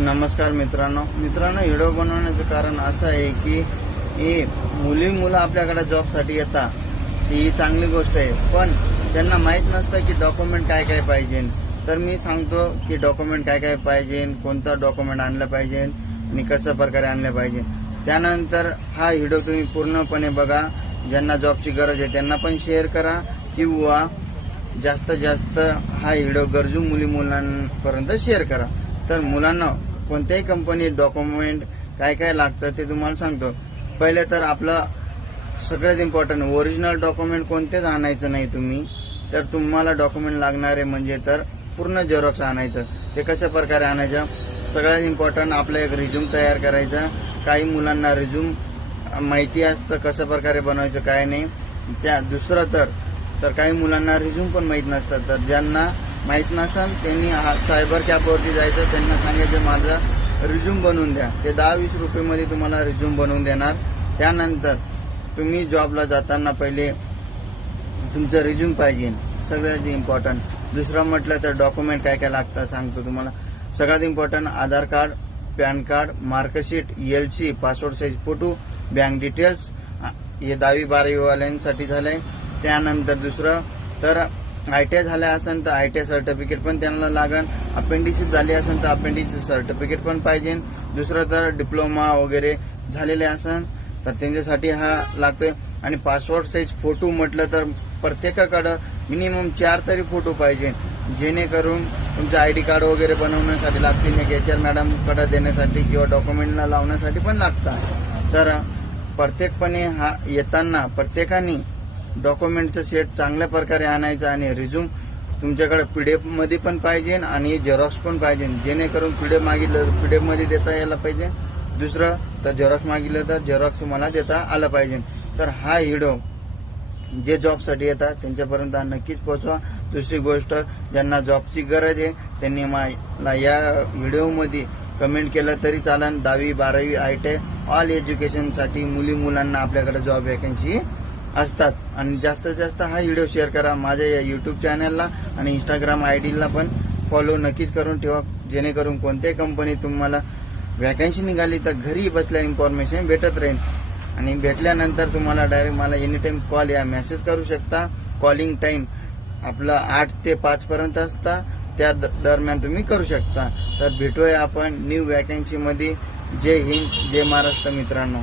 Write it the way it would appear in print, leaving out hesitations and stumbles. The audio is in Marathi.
नमस्कार मित्रांनो व्हिडिओ बनवण्याचं कारण असं आहे की मुलं आपल्याकडे जॉबसाठी येतात, ही चांगली गोष्ट आहे, पण त्यांना माहीत नसतं की डॉक्युमेंट काय काय पाहिजे. तर मी सांगतो की डॉक्युमेंट काय काय पाहिजे, कोणता डॉक्युमेंट आणलं पाहिजे आणि कसं प्रकारे आणलं पाहिजे. त्यानंतर हा व्हिडिओ तुम्ही पूर्णपणे बघा. ज्यांना जॉबची गरज आहे त्यांना पण शेअर करा किंवा जास्तीत जास्त हा व्हिडिओ गरजू मुलांपर्यंत शेअर करा. तर मुलांना कोणत्याही कंपनीत डॉक्युमेंट काय काय लागतं ते तुम्हाला सांगतो. पहिले तर आपलं सगळ्यात इम्पॉर्टंट ओरिजिनल डॉक्युमेंट कोणतेच आणायचं नाही तुम्ही. तर तुम्हाला डॉक्युमेंट लागणारे म्हणजे तर पूर्ण झेरॉक्स आणायचं. ते कशा प्रकारे आणायचं, सगळ्यात इम्पॉर्टंट आपलं एक रिझ्यूम तयार करायचा. काही मुलांना रिझ्यूम माहिती असतं कसं प्रकारे बनवायचं काय नाही. त्या दुसरं तर काही मुलांना रिझ्यूम पण माहीत नसतं. तर ज्यांना माहीत नसेल त्यांनी सायबर कॅफवरती जायचं, त्यांना सांगायचं माझा रिझ्यूम बनवून द्या. ते 10-20 रुपयेमध्ये तुम्हाला रिझ्यूम बनवून देणार. त्यानंतर तुम्ही जॉबला जाताना पहिले तुमचं रिझ्यूम पाहिजे, सगळ्यात इम्पॉर्टंट. दुसरं म्हटलं तर डॉक्युमेंट काय काय लागतं सांगतो तुम्हाला. सगळ्यात important Aadhaar card, pan card, marksheet, LC, passport size photo, bank details. हे 10वी-12वी वाल्यांसाठी झालंय. त्यानंतर दुसरं तर ITI झालं असेल तर ITI सर्टिफिकेट पण त्यांना लागेल. अपेंडिसिस झाली असेल तर अपेंडिसिस सर्टिफिकेट पण पाहिजे. दुसरं तर डिप्लोमा वगैरे झालेले असेल तर त्यांच्यासाठी हा लागतोय. आणि पासपोर्ट साईज फोटो म्हटलं तर प्रत्येकाकडं मिनिमम 4 तरी फोटो पाहिजे, जेणेकरून तुमचं ID कार्ड वगैरे बनवण्यासाठी लागतील, HR मॅडमकडे देण्यासाठी किंवा डॉक्युमेंटला लावण्यासाठी पण लागतात. तर प्रत्येकपणे हा येताना प्रत्येकाने डॉक्युमेंटचं सेट चांगल्या प्रकारे आणायचं. आणि रिझ्यूम तुमच्याकडे PDF मध्ये पण पाहिजे आणि झेरॉक्स पण पाहिजे, जेणेकरून PDF मागितलं PDF मध्ये देता यायला पाहिजे. दुसरं तर झेरॉक्स मागितलं तर झेरॉक्स तुम्हाला देता आलं पाहिजे. तर हा व्हिडिओ जे जॉबसाठी येतात त्यांच्यापर्यंत नक्कीच पोहोचवा. दुसरी गोष्ट, ज्यांना जॉबची गरज आहे त्यांनी मला या व्हिडिओमध्ये कमेंट केलं तरी चालेल. 10वी-12वी ITI ऑल एज्युकेशनसाठी मुलांना आपल्याकडे जॉब वॅकन्सी असतात. आणि जास्तीत जास्त हा व्हिडिओ शेअर करा. माझ्या या YouTube चॅनलला आणि Instagram ID ला पण फॉलो नक्कीच करून ठेवा, जेणेकरून कोणत्याही कंपनी तुम्हाला वॅकन्सी निघाली तर घरी बसल्या इन्फॉर्मेशन भेटत राहील. आणि भेटल्यानंतर तुम्हाला डायरेक्ट मला एनी टाइम कॉल या मेसेज करू शकता. कॉलिंग टाइम आपला 8 ते 5 पर्यंत असता, त्या दरम्यान तुम्ही करू शकता. तर भेटूया आपण न्यू वॅकन्सी मध्ये. जय हिंद, जय महाराष्ट्र मित्रांनो.